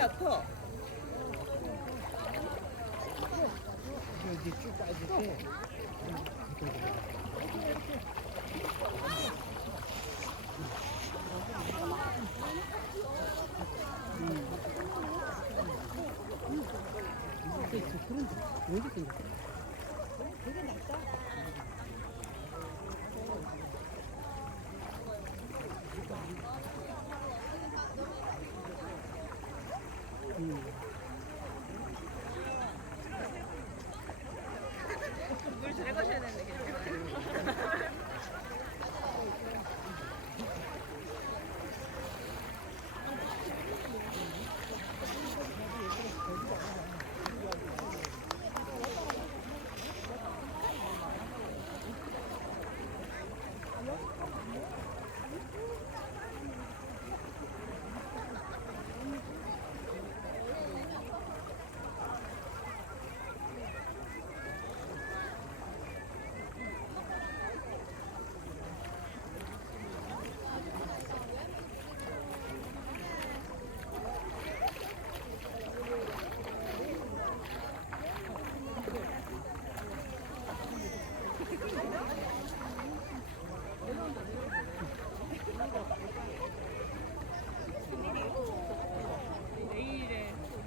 얕어. 이제 쭉 빠질 때. 그런데 왜 이렇게 생겼어? 되게 낫다. 물 잘 가셔야 되는데 괜찮아요.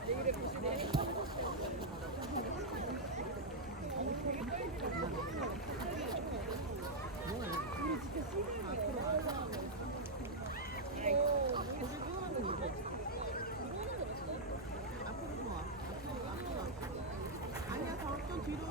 내일에 보시네. 아니야, 좀 뒤로.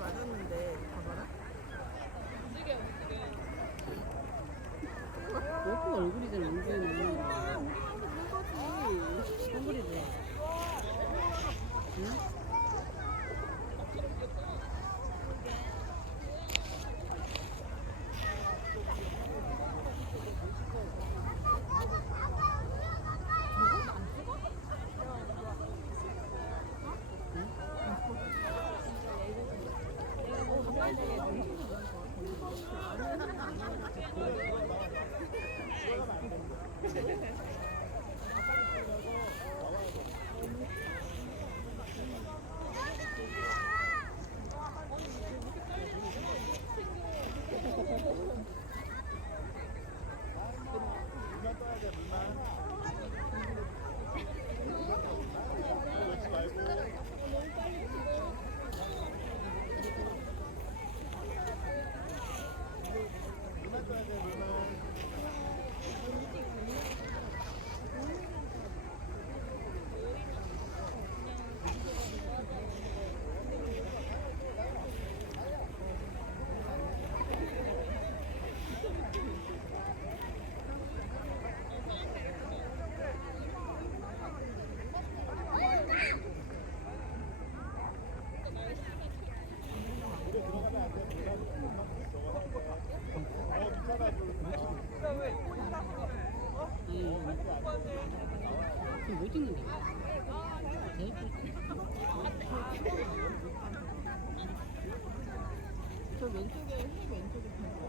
맞았는데, 봐봐라. 예쁜 얼굴이잖아, 은주는. 우리한테 본 거지. 동그리네. 응? 지금 뭐 찍는 거야? 저 왼쪽에, 왼쪽에 본 거.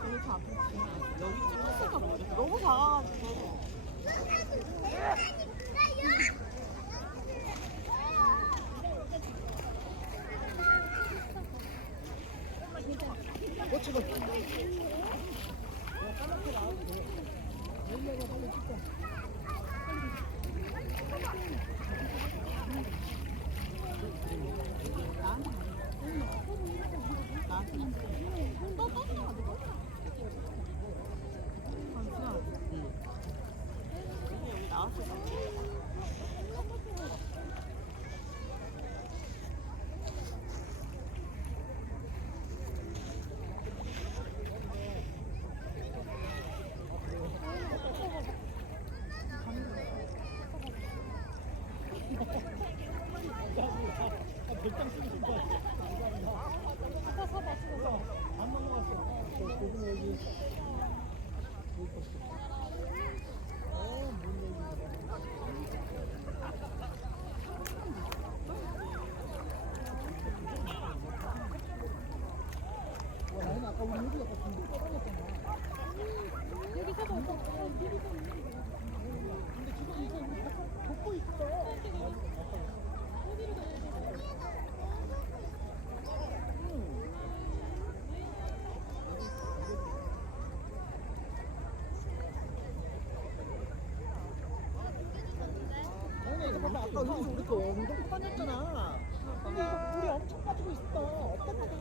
저기 저 앞에 지금 여기 찍혔을까 모르겠어. 너무 작아가지고. 아니 이거 봐봐 아까 여기서 우리 거 엄청 빠졌잖아. 근데 이거 물이 엄청 빠지고 있어. 어떤 거야?